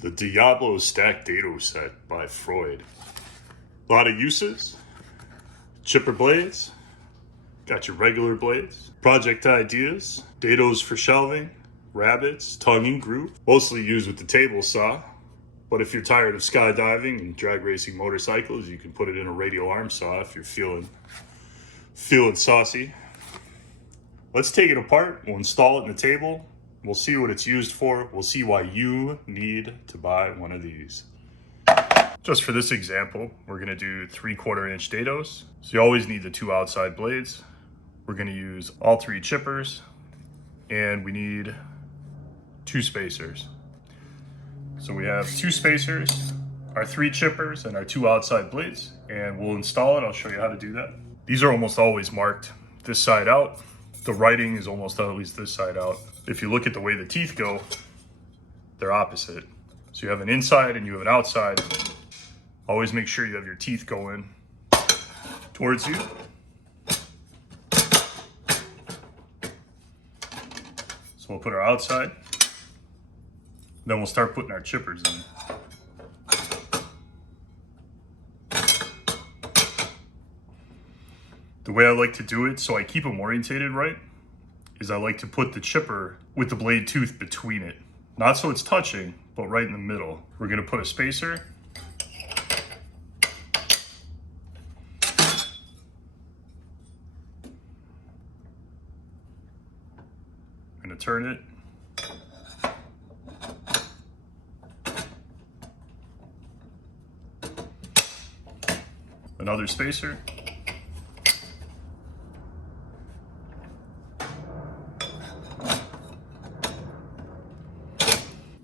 The Diablo stacked Dado set by Freud. A lot of uses. Chipper blades. Got your regular blades. Project ideas. Dados for shelving. Rabbets, tongue and groove. Mostly used with the table saw. But if you're tired of skydiving and drag racing motorcycles, you can put it in a radial arm saw if you're feeling saucy. Let's take it apart. We'll install it in the table. We'll see what it's used for. We'll see why you need to buy one of these. Just for this example, we're gonna do 3/4 inch dados. So you always need the 2 outside blades. We're gonna use all 3 chippers, and we need 2 spacers. So we have 2 spacers, our 3 chippers, and our 2 outside blades, and we'll install it. I'll show you how to do that. These are almost always marked this side out. The writing is almost always this side out. If you look at the way the teeth go, they're opposite. So you have an inside and you have an outside. Always make sure you have your teeth going towards you. So we'll put our outside. Then we'll start putting our chippers in. The way I like to do it, so I keep them orientated right, is I like to put the chipper with the blade tooth between it. Not so it's touching, but right in the middle. We're gonna put a spacer. I'm gonna turn it. Another spacer.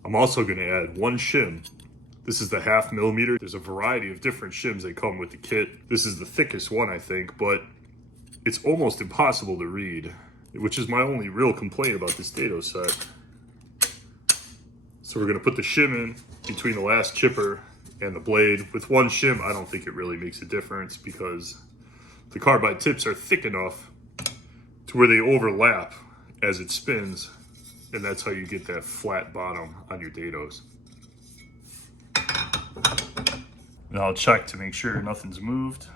I'm also going to add 1 shim. This is the 1/2 millimeter. There's a variety of different shims that come with the kit. This is the thickest one, I think, but it's almost impossible to read, which is my only real complaint about this Dado set. So we're going to put the shim in between the last chipper and the blade. With 1 shim, I don't think it really makes a difference because the carbide tips are thick enough to where they overlap as it spins. And that's how you get that flat bottom on your dados. And I'll check to make sure nothing's moved.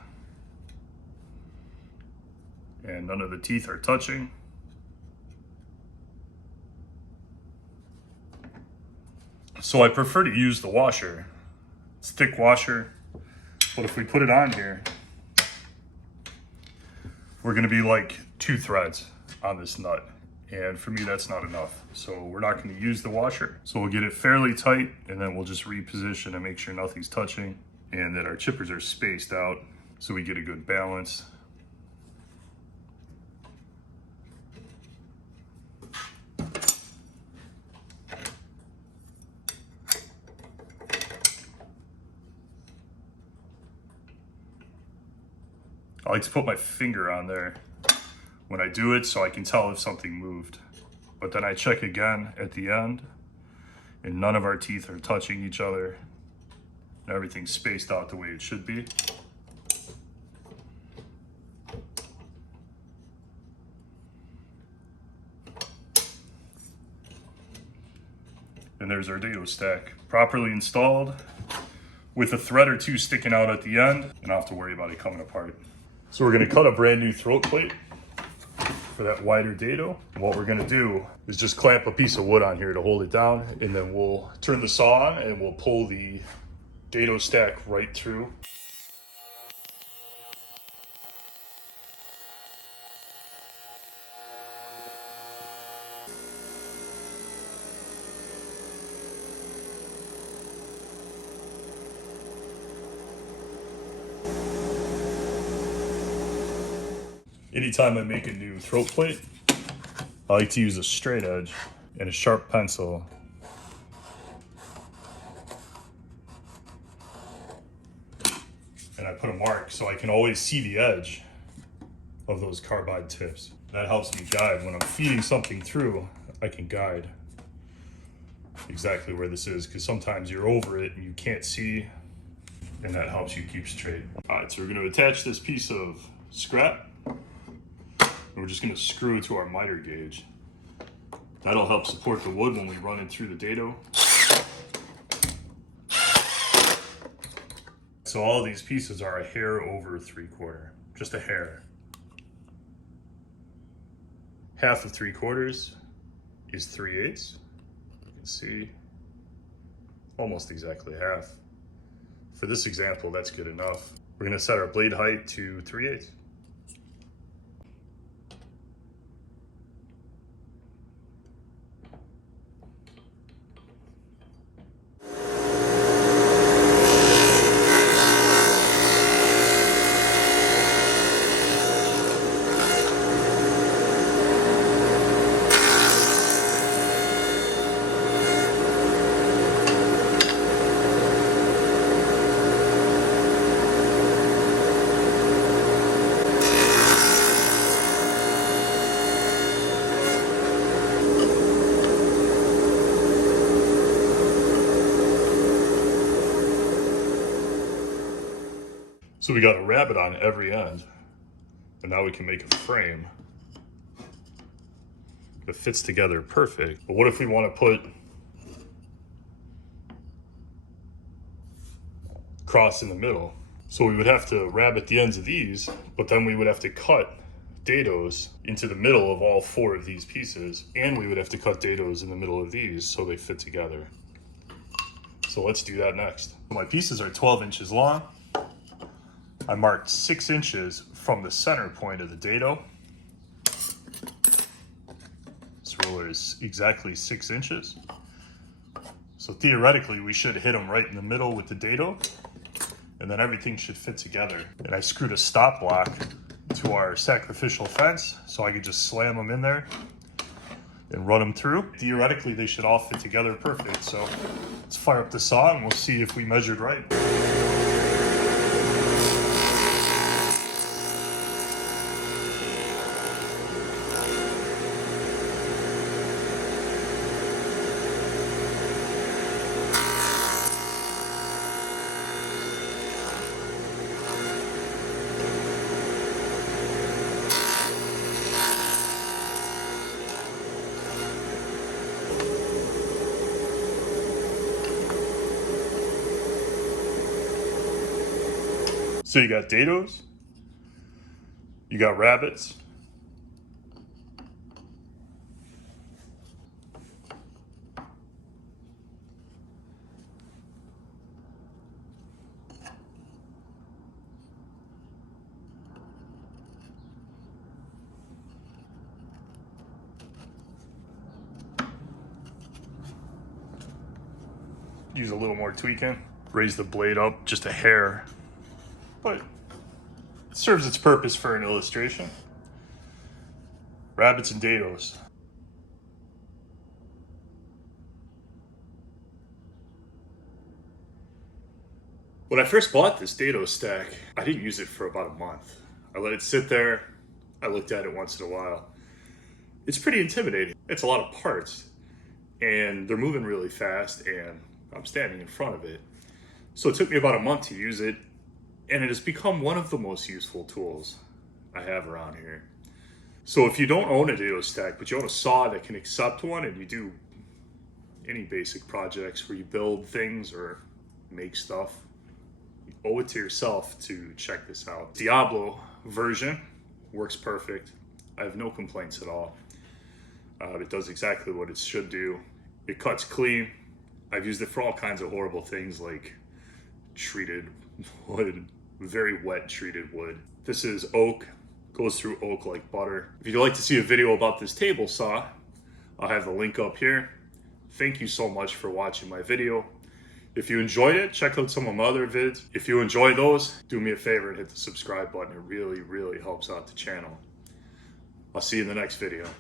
And none of the teeth are touching. So I prefer to use the washer. It's a thick washer. But if we put it on here, we're gonna be like 2 threads on this nut. And for me, that's not enough. So we're not going to use the washer. So we'll get it fairly tight, and then we'll just reposition and make sure nothing's touching and that our chippers are spaced out so we get a good balance. I like to put my finger on there when I do it so I can tell if something moved. But then I check again at the end and none of our teeth are touching each other. And everything's spaced out the way it should be. And there's our Dado stack, properly installed with a thread or 2 sticking out at the end. And I don't have to worry about it coming apart. So we're gonna cut a brand new throat plate for that wider Dado. And what we're gonna do is just clamp a piece of wood on here to hold it down, and then we'll turn the saw on and we'll pull the Dado stack right through. Anytime I make a new throat plate, I like to use a straight edge and a sharp pencil. And I put a mark so I can always see the edge of those carbide tips. That helps me guide. When I'm feeding something through, I can guide exactly where this is, because sometimes you're over it and you can't see, and that helps you keep straight. All right, so we're going to attach this piece of scrap. We're just going to screw it to our miter gauge. That'll help support the wood when we run it through the Dado. So all these pieces are a hair over 3/4, just a hair. Half of 3/4 is 3/8. You can see almost exactly half. For this example, that's good enough. We're going to set our blade height to 3/8. So we got a rabbit on every end, and now we can make a frame that fits together perfect. But what if we want to put cross in the middle? So we would have to rabbet the ends of these, but then we would have to cut dados into the middle of all 4 of these pieces, and we would have to cut dados in the middle of these so they fit together. So let's do that next. My pieces are 12 inches long. I marked 6 inches from the center point of the dado. This ruler is exactly 6 inches. So theoretically, we should hit them right in the middle with the dado, and then everything should fit together. And I screwed a stop block to our sacrificial fence so I could just slam them in there and run them through. Theoretically, they should all fit together perfect. So let's fire up the saw and we'll see if we measured right. So you got dados, you got rabbits, use a little more tweaking, raise the blade up just a hair, but it serves its purpose for an illustration. Rabbits and dados. When I first bought this dado stack, I didn't use it for about a month. I let it sit there. I looked at it once in a while. It's pretty intimidating. It's a lot of parts, and they're moving really fast, and I'm standing in front of it. So it took me about a month to use it, and it has become one of the most useful tools I have around here. So if you don't own a dado stack, but you own a saw that can accept one, and you do any basic projects where you build things or make stuff, you owe it to yourself to check this out. Diablo version works perfect. I have no complaints at all. It does exactly what it should do. It cuts clean. I've used it for all kinds of horrible things like treated wood, very wet treated wood. This is oak, goes through oak like butter. If you'd like to see a video about this table saw, I'll have the link up here. Thank you so much for watching my video. If you enjoyed it, check out some of my other vids. If you enjoy those, do me a favor and hit the subscribe button. It really, really helps out the channel. I'll see you in the next video.